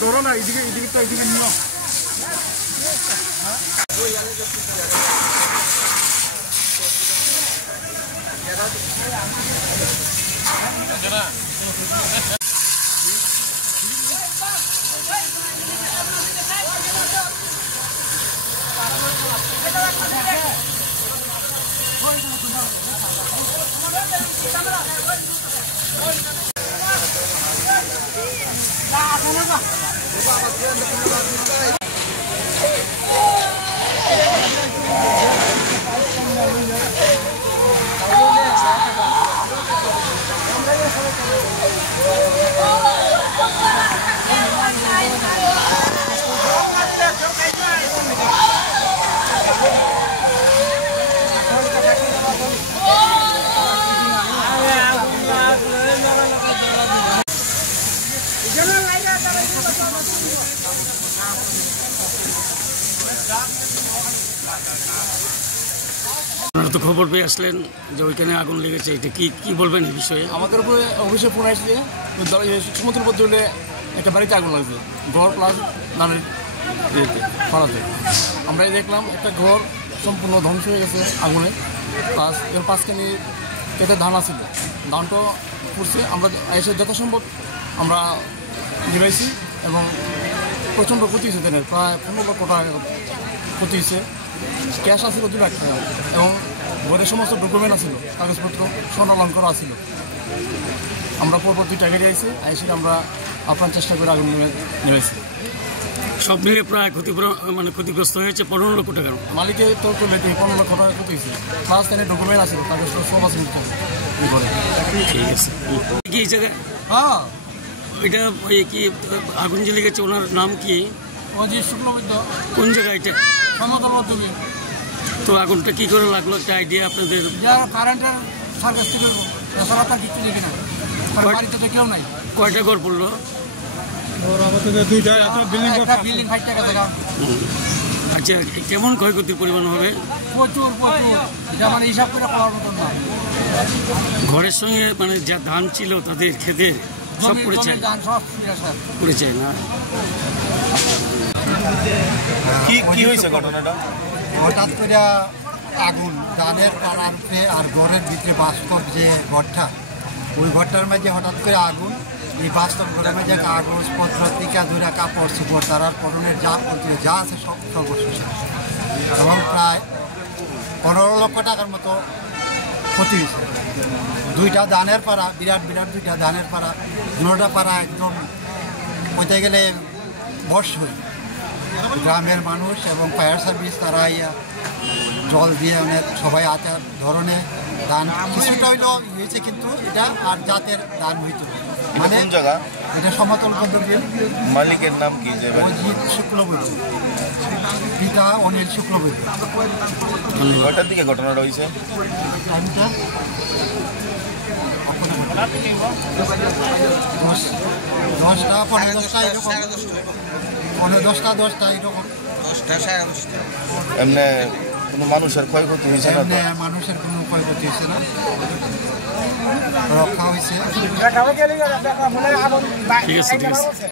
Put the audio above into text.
ধরো না এদিকে নিও আপনারা তো খবর পেয়ে আসলেন যে ওইখানে আগুন লেগেছে, এটা কি বলবেন এই বিষয়ে? আমাদের উপরে অবশ্যই ফোন আসছে সমুদ্র পথে একটা বাড়িতে আগুন লাগছে, ঘর প্লাস ধানের ফলাতে। আমরা দেখলাম একটা ঘর সম্পূর্ণ ধ্বংস হয়ে গেছে আগুনে, প্লাস এর পাঁচখানি কেটে ধান আছিল, ধানটা পড়ছে। আমরা এসে যথাসম্ভব আমরা দিবাইছি এবং প্রচণ্ড ক্ষতি হয়েছে ধানের, প্রায় 15 লক্ষ টাকা ক্ষতি হয়েছে। ক্যাশ আসছিল 2 লাখ টাকা এবং ঘরের সমস্ত ডকুমেন্ট আছিল, কাগজপত্র স্বর্ণালঙ্কার আছিল। আমরা পরবর্তী টাইগারি আইসি আমরা আপনার চেষ্টা করে আগুন নেমেছি। সব মিলে প্রায় ক্ষতিগ্রস্ত হয়েছে 15 লক্ষ টাকার। মালিকে তো 15 লক্ষ টাকা ক্ষতি হয়েছে, প্লাস তাদের ডকুমেন্ট আছে, কাগজপত্র সব আছে। ঠিক আছে, কি জায়গায়? হ্যাঁ, এটা কি আগুন যে লেগেছে ওনার নাম কি? অজিত শুক্লবৈদ্য। কোন জায়গায় এটা? সমতল মধ্যে। তো আগুনটা কি করে লাগলো, একটা আইডিয়া আপনাদের? কারেন্টের সার্ভিস থেকে এছাড়া তার কিছু দেখি না, বাড়িতে তো কেউ নাই। কয়টা ঘর পড়লো? বিল্ডিং 5 টাকা জায়গা। আচ্ছা, কেমন ক্ষয়ক্ষতির পরিমাণ হবে? প্রচুর, যেমন হিসাব করে পাওয়ার মতন না। ঘরের সঙ্গে যা ধান ছিল তাদের খেতে সব পড়েছে না? কি হয়েছে ঘটনাটা? হঠাৎ করে আগুন ধানের পাড়ার উপরে আর ঘরের ভিতরে বাস্তব যে ঘরটা, ওই ঘরটার মাঝে হঠাৎ করে আগুন। এই বাস্তব ঘরের মাঝে কাগজপত্র টিকা ধরে কাপড় চোপড় তারার পরনের যা আছে সব সর্বশেষ, এবং প্রায় 15 লক্ষ টাকার মতো ক্ষতি হয়েছে। 2টা ধানের পাড়া, বিরাট 2টা ধানের পাড়া, 9টা পাড়া একদম বলতে গেলে বর্ষ হয়ে। গ্রামের মানুষ এবং ফায়ার সার্ভিস তারা জল দিয়ে অনেক সবাই আচার ধরনের ধান কিছুটা হইলেও হয়েছে, কিন্তু এটা আর জাতের ধান হইত। জায়গা এটা সমতল পদ্ধতি। মালিকের নাম কি? অজিত শুক্লবৈদ্য, পিতা অনিল শুক্লবৈদ্য। কয়টার দিকে ঘটনাটা হয়েছে? টাইমটা 10টা 10:10 এরকম, 10:10 এরকম। এমনি কোনো মানুষের ক্ষয়ক্ষতি হয়েছে না? মানুষের কোনো ক্ষয়ক্ষতি হয়েছে না, রক্ষা হয়েছে। ঠিক আছে।